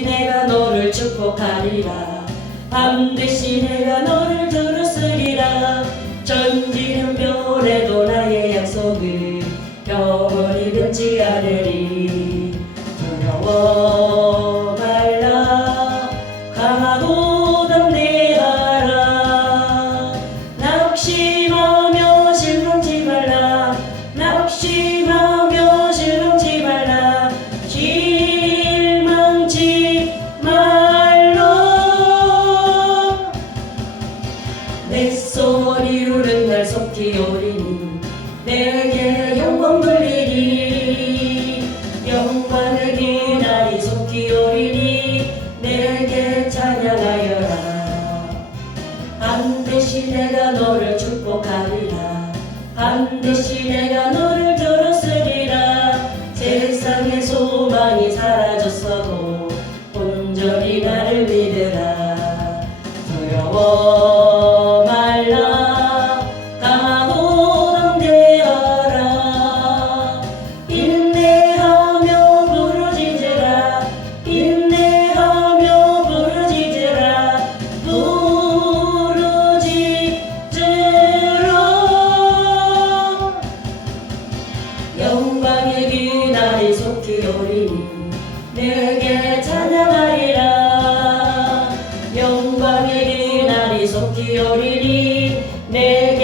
내가 너를 축복하리라. 반드시 내가 너를 들었으리라. 전지는 변해도 나의 약속을 영원히 변치 않으리. 두려워 말라. 강하고 담대하라 낙심하며 실망치 말라. 낙심하며 내 소원이 우는 날 속히 오리니 내게 영광 돌리리 영광을 기다리 속히 오리니 내게 찬양하여라. 반드시 내가 너를 축복하리라. 반드시 내가 너를 들었으리라. 세상의 소망이 사라졌어도 온전히 나를 믿으라. 두려워 나의 속기어리니 내게 찬양하리라. 영광의 기나리 속기어리니 내게